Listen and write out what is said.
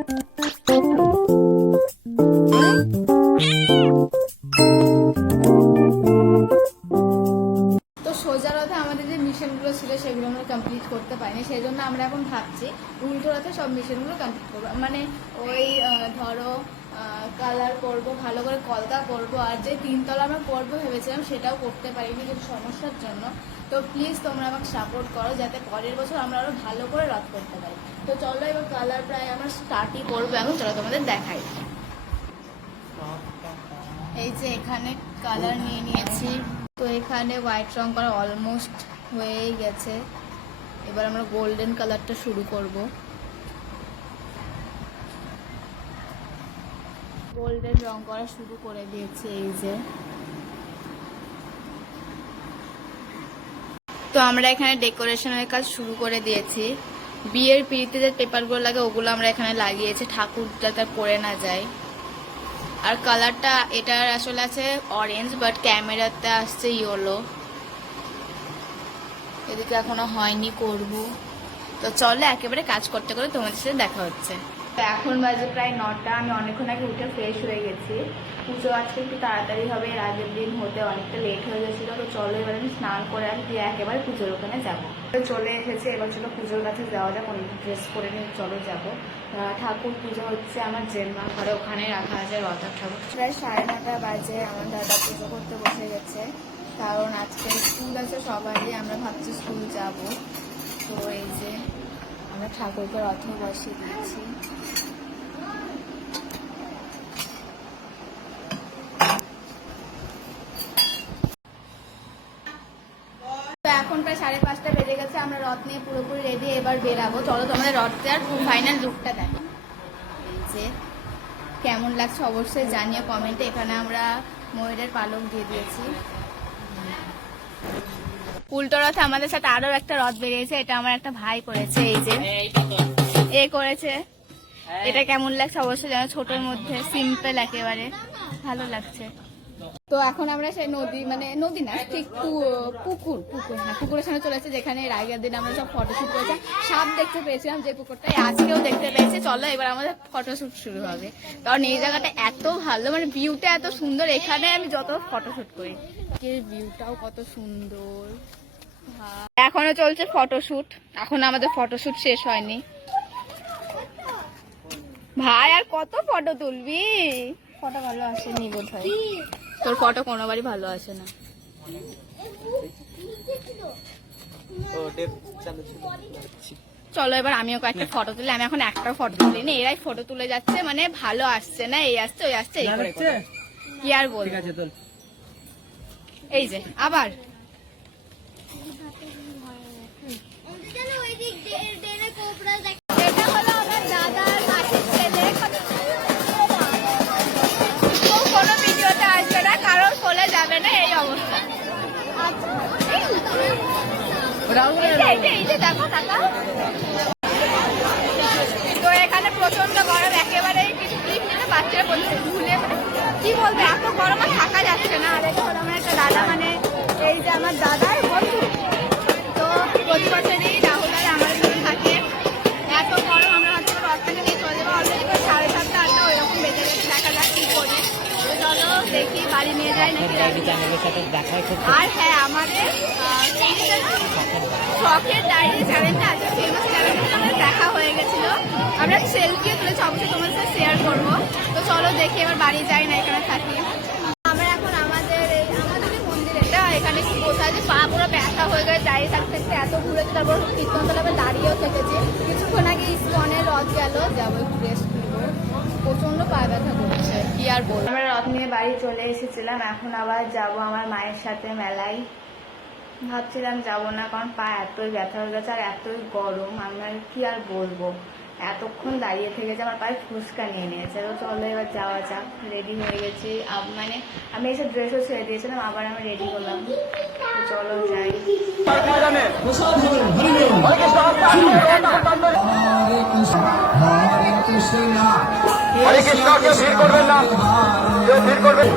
সোজা রথে আমাদের যে মিশনগুলো ছিল সেগুলো আমরা কমপ্লিট করতে পারিনি, সেই জন্য আমরা এখন ভাবছি উল্টো রথে সব মিশনগুলো কমপ্লিট করবো। মানে ওই ধরো কালার করবো, ভালো করে কলকা করবো, আর যে তিনতলা আমরা করবো ভেবেছিলাম সেটাও করতে পারিনি কিছু সমস্যার জন্য। তো প্লিজ তোমরা আমাকে সাপোর্ট করো যাতে পরের বছর আমরা আরও ভালো করে রথ করতে পারি। তো চলো এবার কালার প্রায় আমরা স্টার্টই করবো, এখন চলো তোমাদের দেখাই। এই যে এখানে কালার নিয়ে নিয়েছি, তো এখানে হোয়াইট রং করা অলমোস্ট হয়েই গেছে। এবার আমরা গোল্ডেন কালারটা শুরু করব। গোল্ডেন রং করা শুরু করে দিয়েছি এই যে। তো আমরা এখানে ডেকোরেশনের কাজ শুরু করে দিয়েছি। বিয়ের পিড়িতে যে পেপারগুলো লাগে ওগুলো আমরা এখানে লাগিয়েছি, ঠাকুর যাতে পড়ে না যায়। আর কালারটা এটার আসলে আছে অরেঞ্জ, বাট ক্যামেরাতে আসছে ইয়েলো। এদিকে এখনো হয়নি, করব। তো চলো একেবারে কাজ করতে করে তোমাদের সাথে দেখা হচ্ছে। তো এখন বাজে প্রায় 9টা। আমি অনেকক্ষণ আগে উঠে ফ্রেশ হয়ে গেছি। পুজো আজকে একটু তাড়াতাড়ি হবে, এর আগের দিন হতে অনেকটা লেট হয়ে গেছিলো। তো চলো এবার আমি স্নান করে আর দিয়ে একেবারে পুজোর ওখানে যাবো। চলে এসেছে, এবার চলো পুজোর কাছে যাওয়া যাক। অনেক ড্রেস করে নিয়ে চলো যাবো। ঠাকুর পুজো হচ্ছে আমার জেম্মা ঘরে, ওখানে রাখা আছে রথের ঠাকুর। প্রায় 9:30 বাজে, আমার দাদা পুজো করতে বসে গেছে, কারণ আজকে স্কুল আছে সবারই। আমরা ভাবছি স্কুল যাব। তো এই যে আমরা ঠাকুরকে রথে বসিয়ে দিয়েছি। এখন প্রায় 5:30 বেজে গেছে, আমরা রথ নিয়ে পুরোপুরি রেডি, এবার বেরাবো। চলো তোমাদের রথটার ফাইনাল লুকটা দেখো। এই যে কেমন লাগছে অবশ্যই জানিও কমেন্টে। এখানে আমরা ময়ূরের পালক দিয়ে দিয়েছি। উল্টো রথে আমাদের সাথে আরো একটা রথ বেরিয়েছে, এটা আমার একটা ভাই করেছে। এই যে এ করেছে। এটা কেমন লাগছে অবশ্যই জানো, ছোটর মধ্যে সিম্পল একেবারে ভালো লাগছে। তো এখন আমরা সেই নদী, মানে নদী না ঠিক পুকুর, হ্যাঁ পুকুরের সামনে চলে এসেছে, যেখানে এর আগের দিন আমরা সব ফটোশুট করেছি। সাপ দেখতে পেয়েছিলাম যে পুকুরটাই, আজকেও দেখতে পেয়েছি। চলো এবার আমাদের ফটোশুট শুরু হবে, কারণ এই জায়গাটা এত ভালো, মানে ভিউটা এত সুন্দর। এখানে আমি যত ফটোশুট করি, ভিউটাও কত সুন্দর। এখনো চলছে ফটোশুট, এখন আমাদের ফটোশুট শেষ হয়নি। ভাই আর কত ফটো তুলবি? ফটো ভালো আসেনি বোধহয়, তোর ফটো কোনোবারই ভালো আসে না। চলো এবার আমিও কয়েকটা ফটো তুলি। আমি এখন একটা ফটো তুলিনি, এরাই ফটো তুলে যাচ্ছে, মানে ভালো আসছে না, এই আসছে ওই আসছে, এই করে কি আর বলবো। এই যে আবার এটা হলো আমার দাদার মাসির ছেলে। কোনো ভিডিওতে আসবে না, কারণ চলে যাবে না, এই অবস্থা। দেখো টাকা। তো এখানে প্রচন্ড গরম, একেবারে কিছু ক্লিপ নিতে বাচ্চারা বলছে ভুলে, মানে কি বলবে, এত গরম আর থাকা যাচ্ছে না। আর এটা হলো আমার একটা দাদা, মানে এই যে আমার দাদার বন্ধু। তো প্রতি বছরই রাহুল আর আমার জন্য থাকে। এত গরম, আমরা হচ্ছে রথটাকে নিয়ে চলে যাবো। অলরেডি 7:30 8টা ওইরকম বেজে গেছে, দেখা যাক কি করি। তো চলো দেখি বাড়ি নিয়ে যাই নাকি। আর হ্যাঁ, আমাদের শখের ডায়েরি চ্যানেলটা আছে, ফেমাস চ্যানেলটা আমাদের দেখা হয়ে গেছিল। আমরা সেলফিও তুলেছি, অবশ্যই তোমার সাথে শেয়ার করবো। তো চলো দেখি এবার বাড়ি যাই না, এখানে থাকি। আমরা এখন আমাদের মন্দির, এটা এখানে কোথায় যে পা পুরো ব্যথা হয়ে গেছে দাঁড়িয়ে থাকতে থাকতে, এত ঘুরেছি। তারপর কীর্তনতলা দাঁড়িয়েও থেকেছি। কিছুক্ষণ আগে ইস্কনের রথ গেল, যাবো একটু রেস্ট নিবো, প্রচন্ড পা ব্যথা করছে, কি আর বলবো। আমরা রথ নিয়ে বাড়ি চলে এসেছিলাম, এখন আবার যাব আমার মায়ের সাথে মেলায়। ভাবছিলাম যাবো না, কারণ পা এতই ব্যথা হয়ে গেছে আর এতই গরম, আমার কি আর বলবো। এতক্ষণ দাঁড়িয়ে থেকেছে, আমার পায়ে ফুসকা নিয়ে নিয়েছে। তো চলো এবার যাওয়া যাক। রেডি হয়ে গেছি, মানে আমি এসে ড্রেসও ছেড়ে দিয়েছিলাম, আবার আমি রেডি করলাম। চলো যাই। হরে কৃষ্ণ, কেউ ভিড় করবেন না, কেউ ভিড় করবেন।